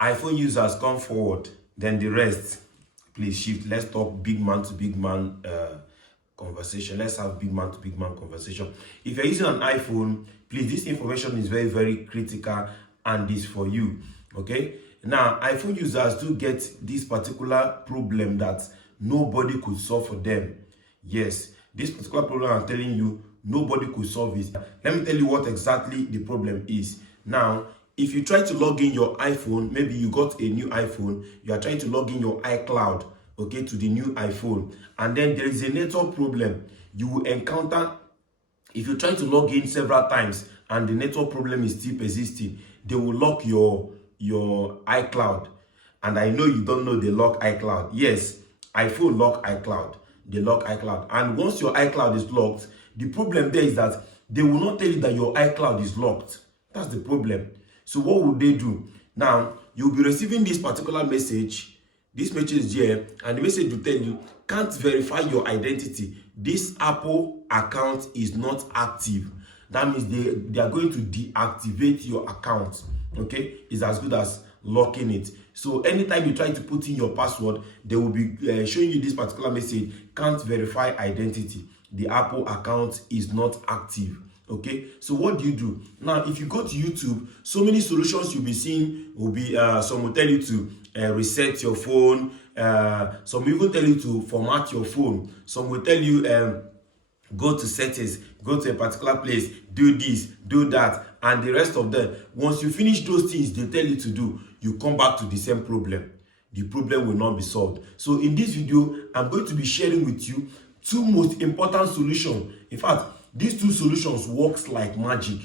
iPhone users come forward, then the rest, please shift. Let's talk big man to big man conversation. Let's have big man to big man conversation. If you're using an iPhone, please, this information is very, very critical and is for you. Okay, now iPhone users do get this particular problem that nobody could solve for them. Yes, this particular problem I'm telling you, nobody could solve it. Let me tell you what exactly the problem is. Now, if you try to log in your iPhone, maybe you got a new iPhone, you are trying to log in your iCloud, okay, to the new iPhone, and then there is a network problem you will encounter. If you try to log in several times and the network problem is still persisting, they will lock your iCloud. And I know you don't know they lock iCloud. Yes, iPhone lock iCloud. They lock iCloud. And once your iCloud is locked, the problem there is that they will not tell you that your iCloud is locked. That's the problem. So what will they do? Now, you'll be receiving this particular message. This message is here, and the message will tell you, can't verify your identity. This Apple account is not active. That means they are going to deactivate your account. Okay, it's as good as locking it. So anytime you try to put in your password, they will be showing you this particular message, can't verify identity. The Apple account is not active. Okay, so what do you do now? If you go to YouTube, so many solutions you'll be seeing will be some will tell you to reset your phone, some will even tell you to format your phone, some will tell you go to settings, go to a particular place, do this, do that, and the rest of them. Once you finish those things they tell you to do, you come back to the same problem. The problem will not be solved. So in this video, I'm going to be sharing with you two most important solutions. In fact, these two solutions works like magic.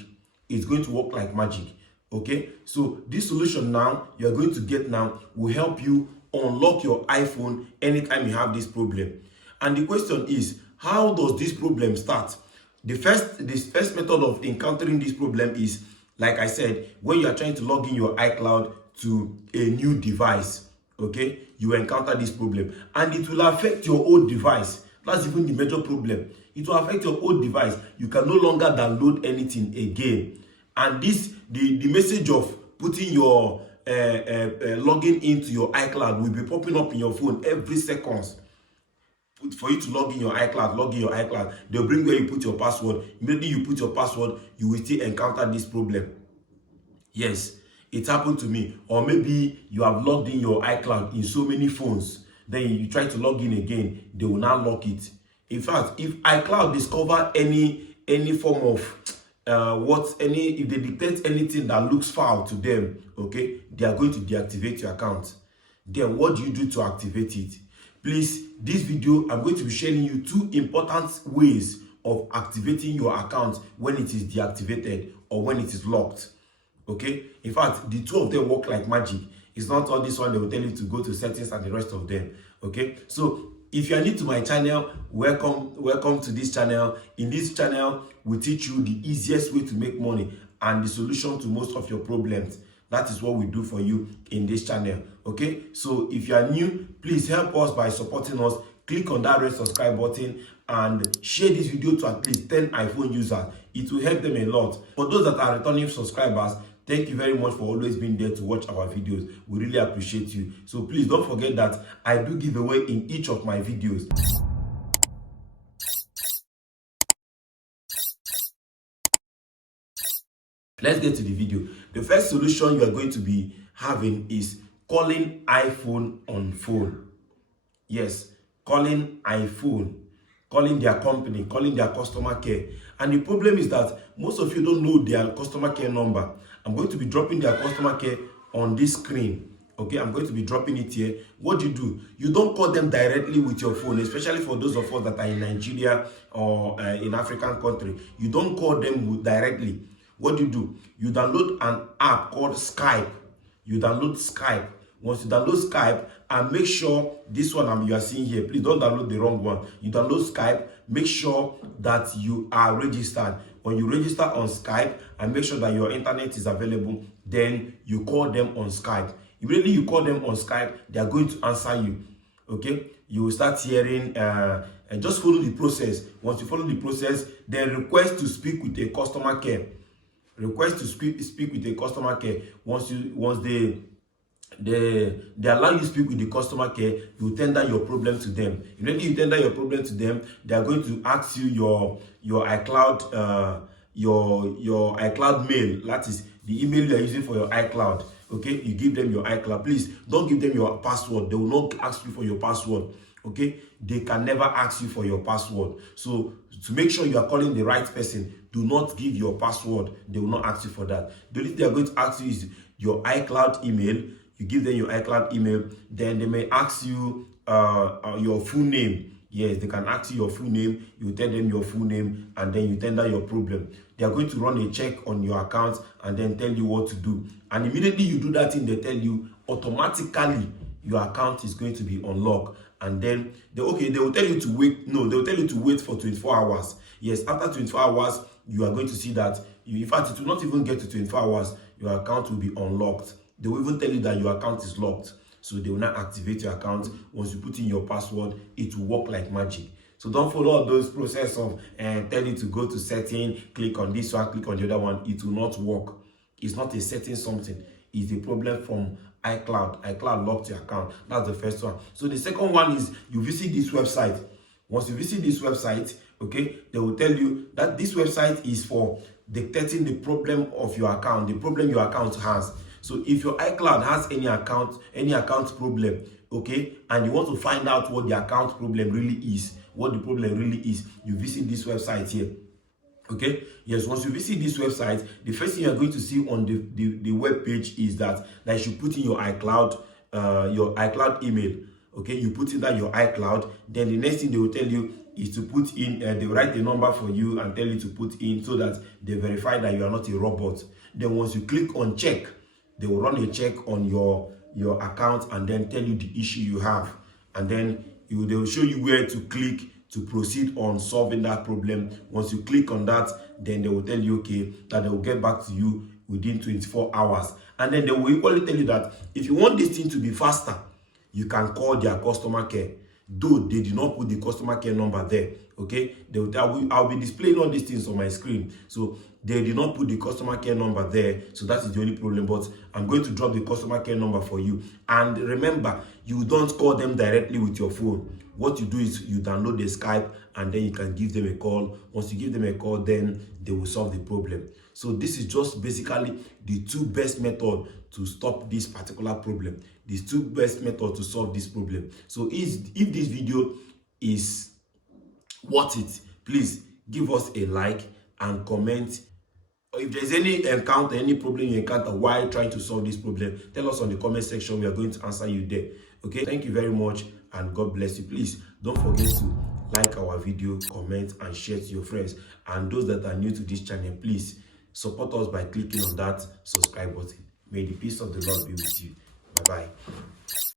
It's going to work like magic. Okay, so this solution now you're going to get now will help you unlock your iPhone anytime you have this problem. And the question is, how does this problem start? This first method of encountering this problem is, like I said, when you are trying to log in your iCloud to a new device. Okay, you encounter this problem and it will affect your old device. That's even the major problem. It will affect your old device. You can no longer download anything again. And this, the message of putting your logging into your iCloud will be popping up in your phone every seconds. For you to log in your iCloud, they'll bring where you put your password. Immediately you put your password, you will still encounter this problem. Yes, it happened to me. Or maybe you have logged in your iCloud in so many phones. Then you try to log in again, they will not lock it. In fact, if iCloud discover any form of if they detect anything that looks foul to them, okay, they are going to deactivate your account. Then what do you do to activate it? Please, this video, I'm going to be sharing you two important ways of activating your account when it is deactivated or when it is locked. Okay, in fact, the two of them work like magic. It's not all this one they will tell you to go to settings and the rest of them. Okay, so if you are new to my channel, welcome to this channel. In this channel, we teach you the easiest way to make money and the solution to most of your problems. That is what we do for you in this channel. Okay, so if you are new, please help us by supporting us. Click on that red subscribe button and share this video to at least 10 iPhone users. It will help them a lot. For those that are returning subscribers, thank you very much for always being there to watch our videos. We really appreciate you. So please don't forget that I do give away in each of my videos. Let's get to the video. The first solution you are going to be having is calling iPhone on phone. Yes, calling iPhone, calling their company, calling their customer care. And the problem is that most of you don't know their customer care number. I'm going to be dropping their customer care on this screen. Okay, I'm going to be dropping it here. What do? You don't call them directly with your phone, especially for those of us that are in Nigeria or in African country. You don't call them directly. What do? You download an app called Skype. You download Skype. Once you download Skype, and make sure this one you are seeing here, please don't download the wrong one. You download Skype, make sure that you are registered. When you register on Skype and make sure that your internet is available, then you call them on Skype. Immediately you call them on Skype, they are going to answer you. Okay, you will start hearing and just follow the process. Once you follow the process, then request to speak with a customer care. Request to speak with a customer care. Once they they allow you to speak with the customer care. You tender your problem to them. Immediately you tender your problem to them, they are going to ask you your iCloud your iCloud mail. That is the email you are using for your iCloud. Okay, you give them your iCloud. Please don't give them your password. They will not ask you for your password. Okay, they can never ask you for your password. So to make sure you are calling the right person, do not give your password. They will not ask you for that. The only thing they are going to ask you is your iCloud email. You give them your iCloud email, then they may ask you your full name. Yes, they can ask you your full name. You tell them your full name, and then you tender your problem. They are going to run a check on your account and then tell you what to do. And immediately you do that thing, they tell you, automatically your account is going to be unlocked. And then they will tell you to wait. No, they will tell you to wait for 24 hours. Yes, after 24 hours, you are going to see that in fact, it will not even get to 24 hours. Your account will be unlocked. They will even tell you that your account is locked. So they will not activate your account. Once you put in your password, it will work like magic. So don't follow all those process of tell you to go to setting, click on this one, click on the other one. It will not work. It's not a setting something. It's a problem from iCloud. iCloud locked your account. That's the first one. So the second one is you visit this website. Once you visit this website, okay, they will tell you that this website is for detecting the problem of your account, the problem your account has. So if your iCloud has any account problem, okay, and you want to find out what the account problem really is, what the problem really is, you visit this website here. Okay, yes, once you visit this website, the first thing you're going to see on the web page is that you should put in your iCloud email. Okay, you put in that your iCloud, then the next thing they will tell you is to put in, they write the number for you and tell you to put in so that they verify that you are not a robot. Then once you click on check, they will run a check on your account and then tell you the issue you have. And then they will show you where to click to proceed on solving that problem. Once you click on that, then they will tell you, okay, that they will get back to you within 24 hours. And then they will equally tell you that if you want this thing to be faster, you can call their customer care. Though they did not put the customer care number there, okay? I'll be displaying all these things on my screen. So they did not put the customer care number there, so that is the only problem. But I'm going to drop the customer care number for you. And remember, you don't call them directly with your phone. What you do is you download the Skype and then you can give them a call. Once you give them a call, then they will solve the problem. So this is just basically the two best methods to stop this particular problem. These two best methods to solve this problem. So if this video is worth it, please give us a like and comment. If there's any problem you encounter while trying to solve this problem, tell us on the comment section. We are going to answer you there. Okay, thank you very much and God bless you. Please don't forget to like our video, comment and share to your friends. And those that are new to this channel, please support us by clicking on that subscribe button. May the peace of the Lord be with you. Bye-bye.